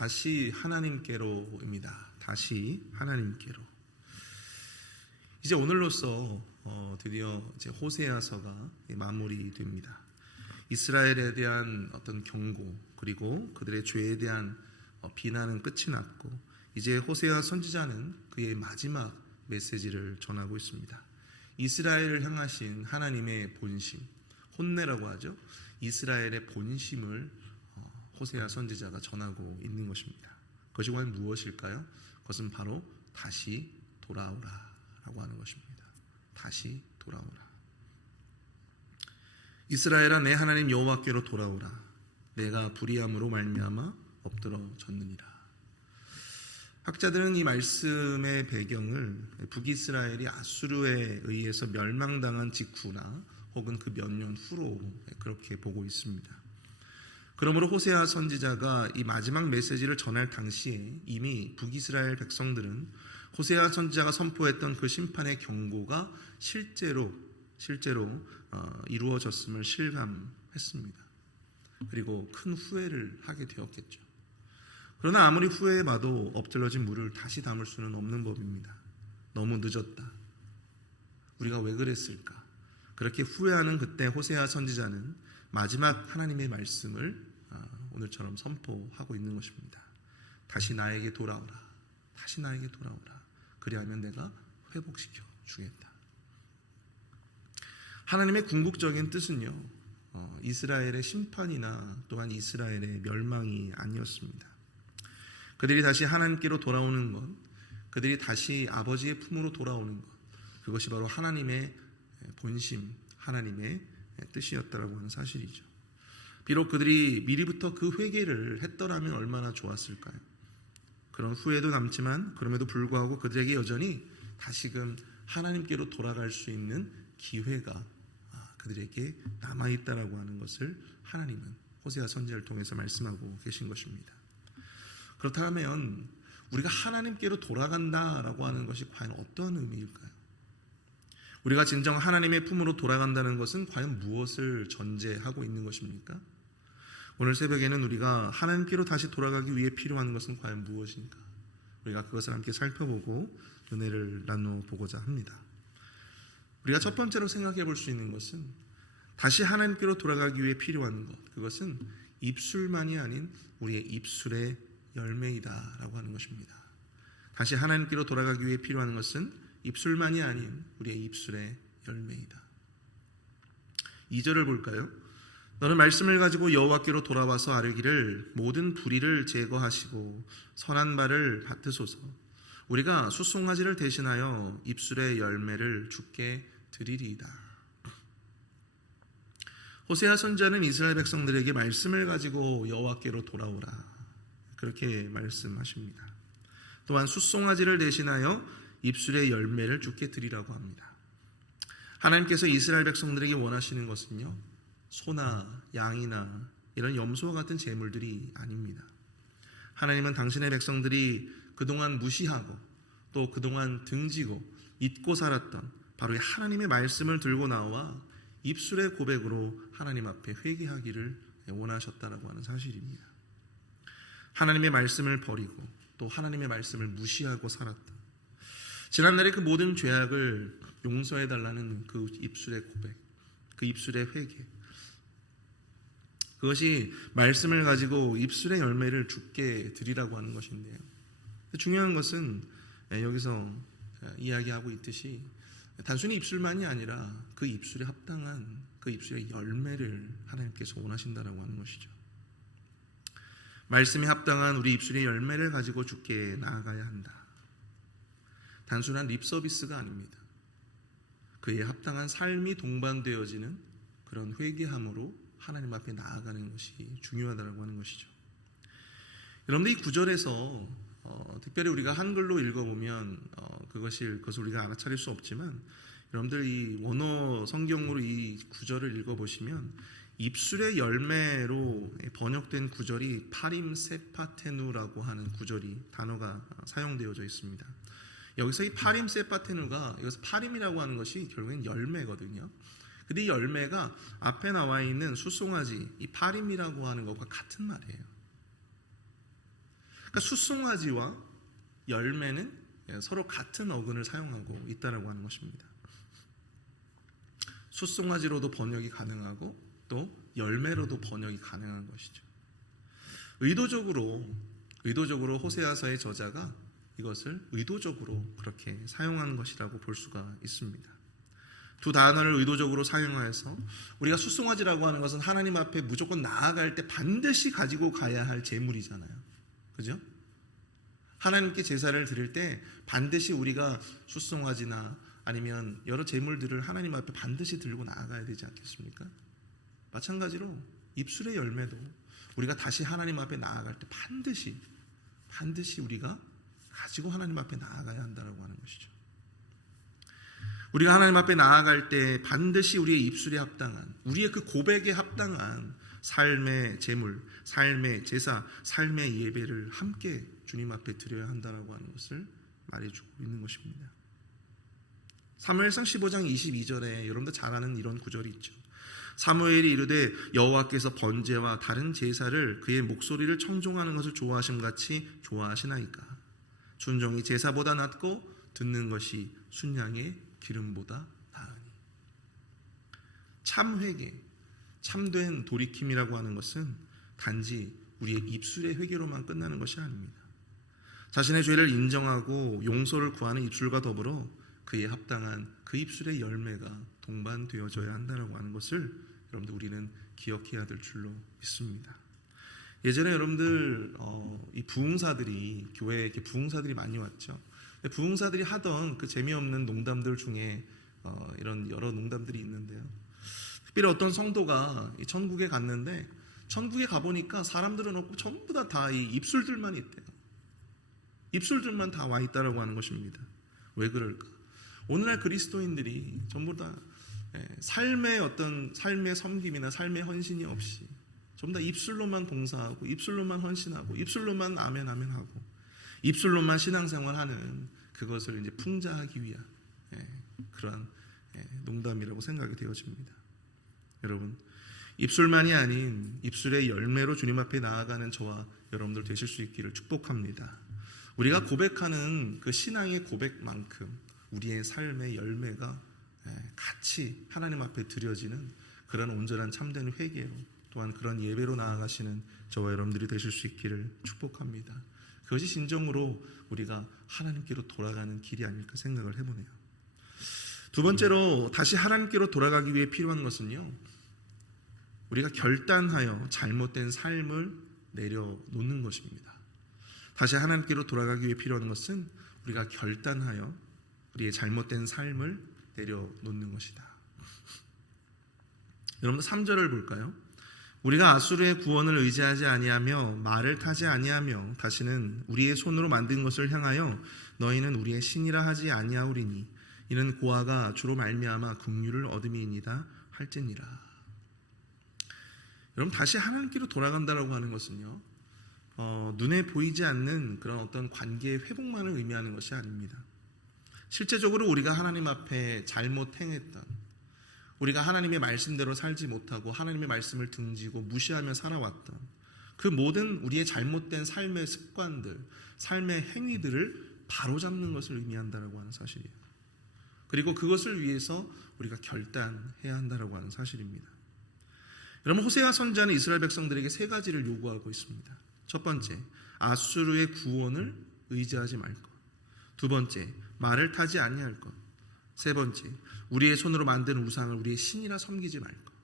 다시 하나님께로입니다. 다시 하나님께로. 이제 오늘로써 드디어 이제 호세아서가 마무리됩니다. 이스라엘에 대한 어떤 경고 그리고 그들의 죄에 대한 비난은 끝이 났고 이제 호세아 선지자는 그의 마지막 메시지를 전하고 있습니다. 이스라엘을 향하신 하나님의 본심, 혼내라고 하죠. 이스라엘의 본심을 호세아 선지자가 전하고 있는 것입니다. 그것이 과연 무엇일까요? 그것은 바로 다시 돌아오라 라고 하는 것입니다. 다시 돌아오라. 이스라엘아, 내 하나님 여호와께로 돌아오라. 내가 불의함으로 말미암아 엎드러졌느니라. 학자들은 이 말씀의 배경을 북이스라엘이 아수르에 의해서 멸망당한 직후나 혹은 그 몇 년 후로 그렇게 보고 있습니다. 그러므로 호세아 선지자가 이 마지막 메시지를 전할 당시에 이미 북이스라엘 백성들은 호세아 선지자가 선포했던 그 심판의 경고가 실제로 이루어졌음을 실감했습니다. 그리고 큰 후회를 하게 되었겠죠. 그러나 아무리 후회해봐도 엎드러진 물을 다시 담을 수는 없는 법입니다. 너무 늦었다. 우리가 왜 그랬을까? 그렇게 후회하는 그때 호세아 선지자는 마지막 하나님의 말씀을 오늘처럼 선포하고 있는 것입니다. 다시 나에게 돌아오라. 다시 나에게 돌아오라. 그리하면 내가 회복시켜 주겠다. 하나님의 궁극적인 뜻은요, 이스라엘의 심판이나 또한 이스라엘의 멸망이 아니었습니다. 그들이 다시 하나님께로 돌아오는 것, 그들이 다시 아버지의 품으로 돌아오는 것, 그것이 바로 하나님의 본심, 하나님의 뜻이었다라고 하는 사실이죠. 비록 그들이 미리부터 그 회개를 했더라면 얼마나 좋았을까요? 그런 후회도 남지만 그럼에도 불구하고 그들에게 여전히 다시금 하나님께로 돌아갈 수 있는 기회가 그들에게 남아있다라고 하는 것을 하나님은 호세아 선지자를 통해서 말씀하고 계신 것입니다. 그렇다면 우리가 하나님께로 돌아간다라고 하는 것이 과연 어떤 의미일까요? 우리가 진정 하나님의 품으로 돌아간다는 것은 과연 무엇을 전제하고 있는 것입니까? 오늘 새벽에는 우리가 하나님께로 다시 돌아가기 위해 필요한 것은 과연 무엇인가? 우리가 그것을 함께 살펴보고 은혜를 나눠보고자 합니다. 우리가 첫 번째로 생각해 볼 수 있는 것은 다시 하나님께로 돌아가기 위해 필요한 것, 그것은 입술만이 아닌 우리의 입술의 열매이다라고 하는 것입니다. 다시 하나님께로 돌아가기 위해 필요한 것은 입술만이 아닌 우리의 입술의 열매이다. 2절을 볼까요? 너는 말씀을 가지고 여호와께로 돌아와서 아뢰기를 모든 불의를 제거하시고 선한 말을 받으소서. 우리가 숫송아지를 대신하여 입술의 열매를 주께 드리리이다. 호세아 선지자는 이스라엘 백성들에게 말씀을 가지고 여호와께로 돌아오라, 그렇게 말씀하십니다. 또한 숫송아지를 대신하여 입술의 열매를 주께 드리라고 합니다. 하나님께서 이스라엘 백성들에게 원하시는 것은요, 소나 양이나 이런 염소와 같은 제물들이 아닙니다. 하나님은 당신의 백성들이 그동안 무시하고 또 그동안 등지고 잊고 살았던 바로 이 하나님의 말씀을 들고 나와 입술의 고백으로 하나님 앞에 회개하기를 원하셨다라고 하는 사실입니다. 하나님의 말씀을 버리고 또 하나님의 말씀을 무시하고 살았다. 지난날의 그 모든 죄악을 용서해달라는 그 입술의 고백, 그 입술의 회개, 그것이 말씀을 가지고 입술의 열매를 주께 드리라고 하는 것인데요. 중요한 것은 여기서 이야기하고 있듯이 단순히 입술만이 아니라 그 입술에 합당한 그 입술의 열매를 하나님께서 원하신다라고 하는 것이죠. 말씀에 합당한 우리 입술의 열매를 가지고 주께 나아가야 한다. 단순한 립서비스가 아닙니다. 그에 합당한 삶이 동반되어지는 그런 회개함으로 하나님 앞에 나아가는 것이 중요하다고 하는 것이죠. 여러분들 이 구절에서 특별히 우리가 한글로 읽어보면 그것을 우리가 알아차릴 수 없지만 여러분들 이 원어 성경으로 이 구절을 읽어보시면 입술의 열매로 번역된 구절이 파림 세파테누라고 하는 단어가 사용되어져 있습니다. 여기서 이 파림 세파테누가 여기서 파림이라고 하는 것이 결국엔 열매거든요. 근데 이 열매가 앞에 나와 있는 숫송아지, 이 파림이라고 하는 것과 같은 말이에요. 그러니까 숫송아지와 열매는 서로 같은 어근을 사용하고 있다라고 하는 것입니다. 숫송아지로도 번역이 가능하고 또 열매로도 번역이 가능한 것이죠. 의도적으로 호세아서의 저자가 이것을 의도적으로 그렇게 사용한 것이라고 볼 수가 있습니다. 두 단어를 의도적으로 사용하여서 우리가 숫송아지라고 하는 것은 하나님 앞에 무조건 나아갈 때 반드시 가지고 가야 할 제물이잖아요. 그죠? 하나님께 제사를 드릴 때 반드시 우리가 숫송아지나 아니면 여러 제물들을 하나님 앞에 반드시 들고 나아가야 되지 않겠습니까? 마찬가지로 입술의 열매도 우리가 다시 하나님 앞에 나아갈 때 반드시 우리가 가지고 하나님 앞에 나아가야 한다고 하는 것이죠. 우리가 하나님 앞에 나아갈 때 반드시 우리의 입술에 합당한, 우리의 그 고백에 합당한 삶의 제물, 삶의 제사, 삶의 예배를 함께 주님 앞에 드려야 한다고 하는 것을 말해주고 있는 것입니다. 사무엘상 15장 22절에 여러분들 잘 아는 이런 구절이 있죠. 사무엘이 이르되 여호와께서 번제와 다른 제사를 그의 목소리를 청종하는 것을 좋아하심같이 좋아하시나이까. 순종이 제사보다 낫고 듣는 것이 순양의 기름보다 나으니. 참 회개, 참된 돌이킴이라고 하는 것은 단지 우리의 입술의 회개로만 끝나는 것이 아닙니다. 자신의 죄를 인정하고 용서를 구하는 입술과 더불어 그에 합당한 그 입술의 열매가 동반되어져야 한다고 하는 것을 여러분들 우리는 기억해야 될 줄로 믿습니다. 예전에 여러분들 이 부흥사들이 교회에 이렇게 부흥사들이 많이 왔죠. 부흥사들이 하던 그 재미없는 농담들 중에 이런 여러 농담들이 있는데요. 특별히 어떤 성도가 천국에 갔는데 천국에 가보니까 사람들은 없고 전부 다 이 입술들만 있대요. 입술들만 다 와 있다라고 하는 것입니다. 왜 그럴까? 오늘날 그리스도인들이 전부 다 삶의 섬김이나 삶의 헌신이 없이 전부 다 입술로만 봉사하고 입술로만 헌신하고 입술로만 아멘하고 입술로만 신앙생활하는 그것을 이제 풍자하기 위한 그러한 농담이라고 생각이 되어집니다. 여러분, 입술만이 아닌 입술의 열매로 주님 앞에 나아가는 저와 여러분들 되실 수 있기를 축복합니다. 우리가 고백하는 그 신앙의 고백만큼 우리의 삶의 열매가 같이 하나님 앞에 드려지는 그런 온전한 참된 회개로 또한 그런 예배로 나아가시는 저와 여러분들이 되실 수 있기를 축복합니다. 그것이 진정으로 우리가 하나님께로 돌아가는 길이 아닐까 생각을 해보네요. 두 번째로 다시 하나님께로 돌아가기 위해 필요한 것은요, 우리가 결단하여 잘못된 삶을 내려놓는 것입니다. 다시 하나님께로 돌아가기 위해 필요한 것은 우리가 결단하여 우리의 잘못된 삶을 내려놓는 것이다. 여러분들 3절을 볼까요? 우리가 아수르의 구원을 의지하지 아니하며 말을 타지 아니하며 다시는 우리의 손으로 만든 것을 향하여 너희는 우리의 신이라 하지 아니하오리니 이는 고아가 주로 말미암아 긍휼을 얻음이니이다 할지니라. 여러분, 다시 하나님께로 돌아간다라고 하는 것은요, 눈에 보이지 않는 그런 어떤 관계의 회복만을 의미하는 것이 아닙니다. 실제적으로 우리가 하나님 앞에 잘못 행했던, 우리가 하나님의 말씀대로 살지 못하고 하나님의 말씀을 등지고 무시하며 살아왔던 그 모든 우리의 잘못된 삶의 습관들, 삶의 행위들을 바로잡는 것을 의미한다라고 하는 사실이에요. 그리고 그것을 위해서 우리가 결단해야 한다라고 하는 사실입니다. 여러분, 호세아 선지자는 이스라엘 백성들에게 세 가지를 요구하고 있습니다. 첫 번째, 아수르의 구원을 의지하지 말 것. 두 번째, 말을 타지 아니할 것. 세 번째, 우리의 손으로 만든 우상을 우리의 신이라 섬기지 말 것.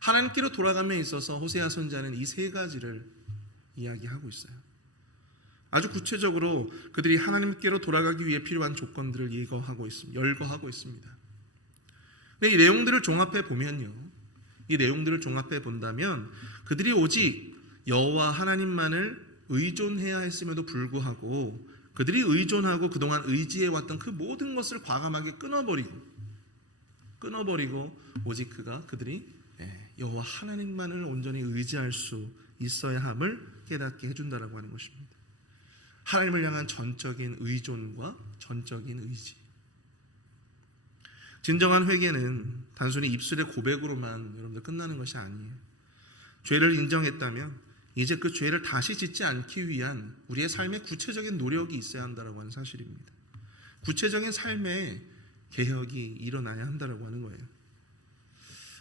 하나님께로 돌아감에 있어서 호세아 선지자는 이 세 가지를 이야기하고 있어요. 아주 구체적으로 그들이 하나님께로 돌아가기 위해 필요한 조건들을 열거하고 있습니다. 근데 이 내용들을 종합해 보면요, 이 내용들을 종합해 본다면 그들이 오직 여호와 하나님만을 의존해야 했음에도 불구하고 그들이 의존하고 그동안 의지해왔던 그 모든 것을 과감하게 끊어버리고 오직 그들이 여호와 하나님만을 온전히 의지할 수 있어야 함을 깨닫게 해준다라고 하는 것입니다. 하나님을 향한 전적인 의존과 전적인 의지. 진정한 회개는 단순히 입술의 고백으로만 여러분들 끝나는 것이 아니에요. 죄를 인정했다면 이제 그 죄를 다시 짓지 않기 위한 우리의 삶의 구체적인 노력이 있어야 한다라고 하는 사실입니다. 구체적인 삶의 개혁이 일어나야 한다라고 하는 거예요.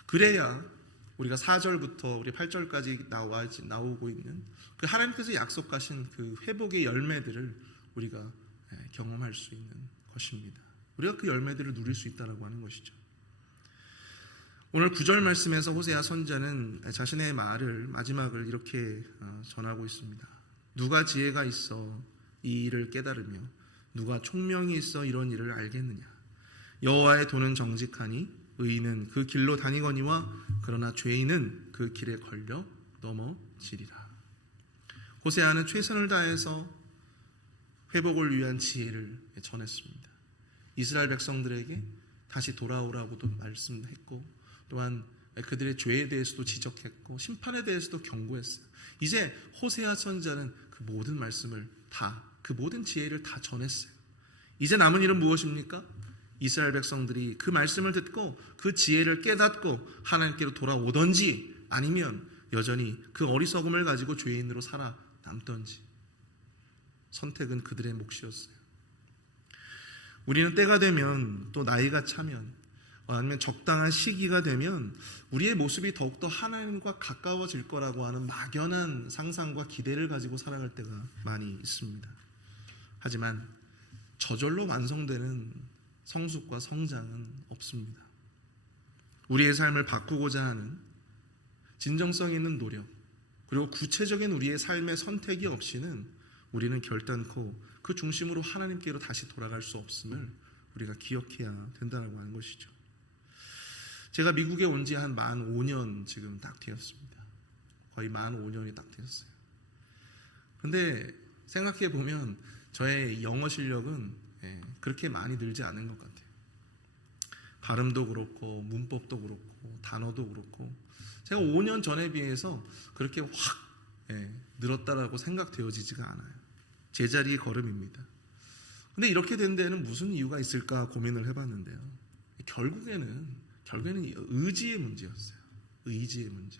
그래야 우리가 4절부터 우리 8절까지 나오고 있는 그 하나님께서 약속하신 그 회복의 열매들을 우리가 경험할 수 있는 것입니다. 우리가 그 열매들을 누릴 수 있다라고 하는 것이죠. 오늘 9절 말씀에서 호세아 선지자는 자신의 말을 마지막을 이렇게 전하고 있습니다. 누가 지혜가 있어 이 일을 깨달으며 누가 총명이 있어 이런 일을 알겠느냐. 여호와의 도는 정직하니 의인은 그 길로 다니거니와 그러나 죄인은 그 길에 걸려 넘어지리라. 호세아는 최선을 다해서 회복을 위한 지혜를 전했습니다. 이스라엘 백성들에게 다시 돌아오라고도 말씀했고 또한 그들의 죄에 대해서도 지적했고 심판에 대해서도 경고했어요. 이제 호세아 선지자는 그 모든 말씀을 그 모든 지혜를 다 전했어요. 이제 남은 일은 무엇입니까? 이스라엘 백성들이 그 말씀을 듣고 그 지혜를 깨닫고 하나님께로 돌아오든지 아니면 여전히 그 어리석음을 가지고 죄인으로 살아남든지 선택은 그들의 몫이었어요. 우리는 때가 되면 또 나이가 차면 아니면 적당한 시기가 되면 우리의 모습이 더욱더 하나님과 가까워질 거라고 하는 막연한 상상과 기대를 가지고 살아갈 때가 많이 있습니다. 하지만 저절로 완성되는 성숙과 성장은 없습니다. 우리의 삶을 바꾸고자 하는 진정성 있는 노력 그리고 구체적인 우리의 삶의 선택이 없이는 우리는 결단코 그 중심으로 하나님께로 다시 돌아갈 수 없음을 우리가 기억해야 된다고 하는 것이죠. 제가 미국에 온 지 한 만 5년 지금 딱 되었습니다. 거의 만 5년이 딱 되었어요. 근데 생각해 보면 저의 영어 실력은 그렇게 많이 늘지 않은 것 같아요. 발음도 그렇고 문법도 그렇고 단어도 그렇고 제가 5년 전에 비해서 그렇게 확 늘었다라고 생각되어지지가 않아요. 제자리 걸음입니다. 근데 이렇게 된 데에는 무슨 이유가 있을까 고민을 해봤는데요. 결국에는 의지의 문제였어요. 의지의 문제.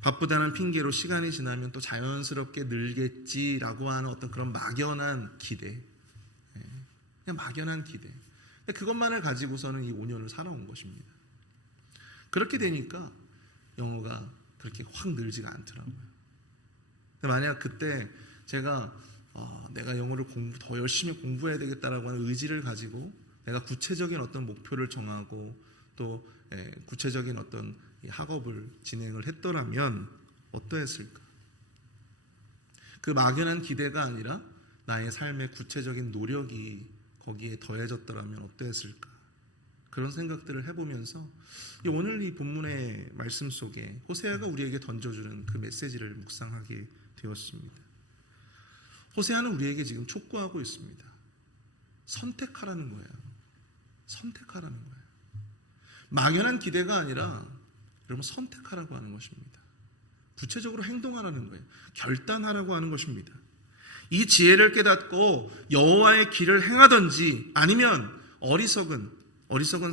바쁘다는 핑계로 시간이 지나면 또 자연스럽게 늘겠지라고 하는 어떤 그런 막연한 기대. 그냥 막연한 기대. 그것만을 가지고서는 이 5년을 살아온 것입니다. 그렇게 되니까 영어가 그렇게 확 늘지가 않더라고요. 만약 그때 제가 내가 영어를 더 열심히 공부해야 되겠다라고 하는 의지를 가지고 내가 구체적인 어떤 목표를 정하고 또 구체적인 어떤 학업을 진행을 했더라면 어떠했을까? 그 막연한 기대가 아니라 나의 삶의 구체적인 노력이 거기에 더해졌더라면 어떠했을까? 그런 생각들을 해보면서 오늘 이 본문의 말씀 속에 호세아가 우리에게 던져주는 그 메시지를 묵상하게 되었습니다. 호세아는 우리에게 지금 촉구하고 있습니다. 선택하라는 거예요. 선택하라는 거예요. 막연한 기대가 아니라 여러분 선택하라고 하는 것입니다. 구체적으로 행동하라는 거예요. 결단하라고 하는 것입니다. 이 지혜를 깨닫고 여호와의 길을 행하든지 아니면 어리석은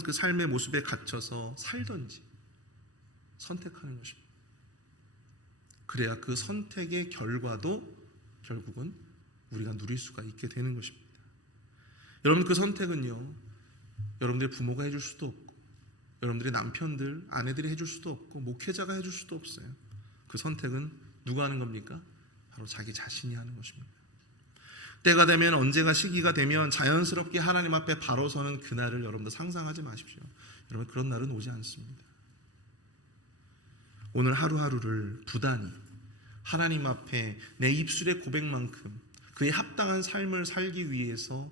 그 삶의 모습에 갇혀서 살든지 선택하는 것입니다. 그래야 그 선택의 결과도 결국은 우리가 누릴 수가 있게 되는 것입니다. 여러분 그 선택은요 여러분들의 부모가 해줄 수도 없고 여러분들의 남편들, 아내들이 해줄 수도 없고 목회자가 해줄 수도 없어요. 그 선택은 누가 하는 겁니까? 바로 자기 자신이 하는 것입니다. 때가 되면 언제가 시기가 되면 자연스럽게 하나님 앞에 바로 서는 그날을 여러분들 상상하지 마십시오. 여러분 그런 날은 오지 않습니다. 오늘 하루하루를 부단히 하나님 앞에 내 입술의 고백만큼 그에 합당한 삶을 살기 위해서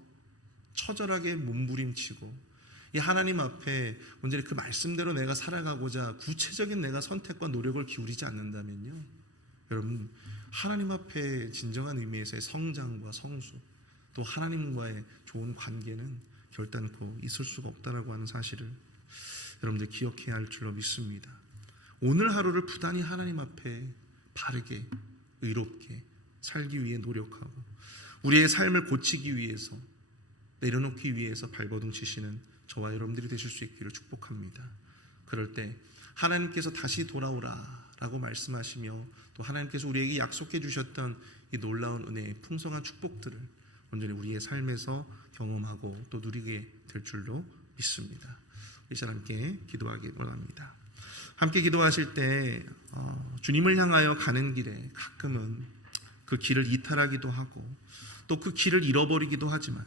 처절하게 몸부림치고 이 하나님 앞에 온전히 그 말씀대로 내가 살아가고자 구체적인 내가 선택과 노력을 기울이지 않는다면요 여러분 하나님 앞에 진정한 의미에서의 성장과 성수 또 하나님과의 좋은 관계는 결단코 있을 수가 없다라고 하는 사실을 여러분들 기억해야 할 줄로 믿습니다. 오늘 하루를 부단히 하나님 앞에 바르게 의롭게 살기 위해 노력하고 우리의 삶을 고치기 위해서 내려놓기 위해서 발버둥 치시는 저와 여러분들이 되실 수 있기를 축복합니다. 그럴 때 하나님께서 다시 돌아오라 라고 말씀하시며 또 하나님께서 우리에게 약속해 주셨던 이 놀라운 은혜의 풍성한 축복들을 온전히 우리의 삶에서 경험하고 또 누리게 될 줄로 믿습니다. 이 시간 함께 기도하기 원합니다. 함께 기도하실 때 주님을 향하여 가는 길에 가끔은 그 길을 이탈하기도 하고 또 그 길을 잃어버리기도 하지만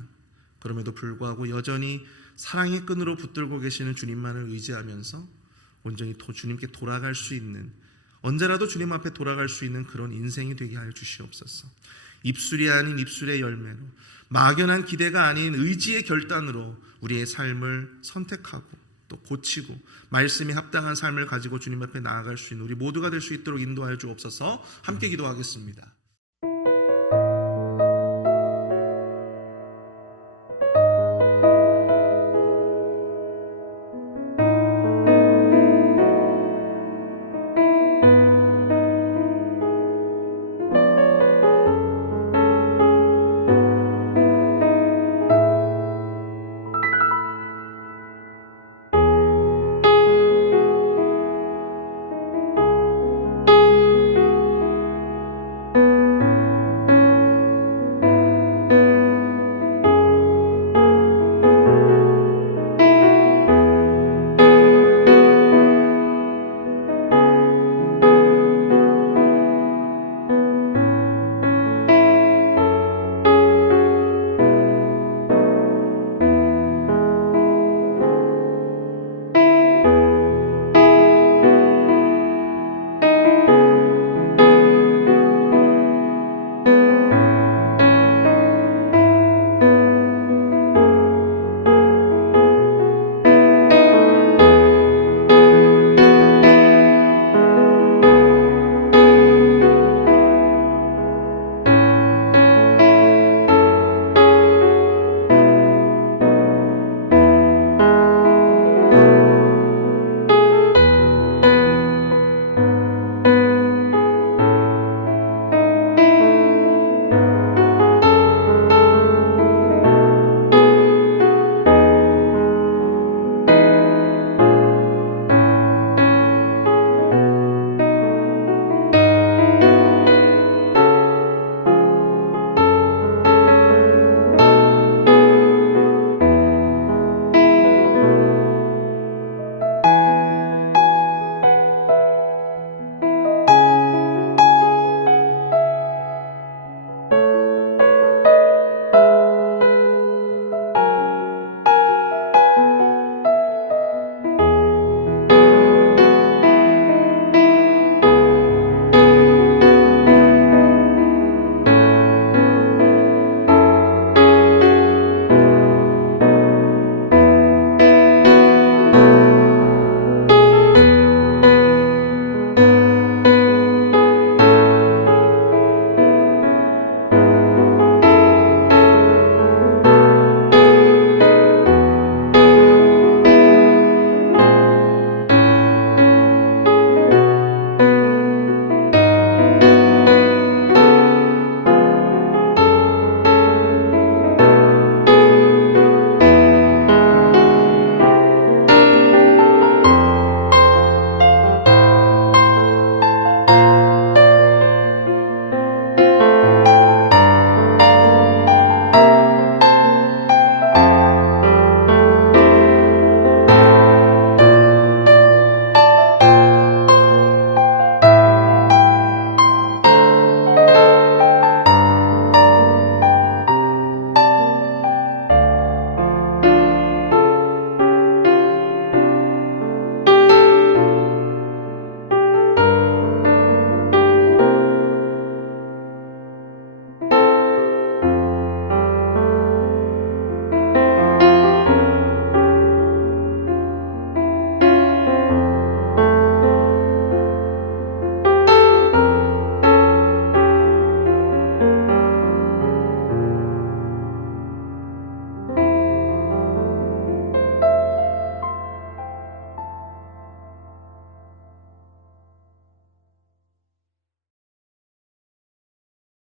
그럼에도 불구하고 여전히 사랑의 끈으로 붙들고 계시는 주님만을 의지하면서 온전히 주님께 돌아갈 수 있는, 언제라도 주님 앞에 돌아갈 수 있는 그런 인생이 되게 하여 주시옵소서. 입술이 아닌 입술의 열매로, 막연한 기대가 아닌 의지의 결단으로 우리의 삶을 선택하고 또 고치고 말씀이 합당한 삶을 가지고 주님 앞에 나아갈 수 있는 우리 모두가 될 수 있도록 인도하여 주옵소서. 함께 기도하겠습니다.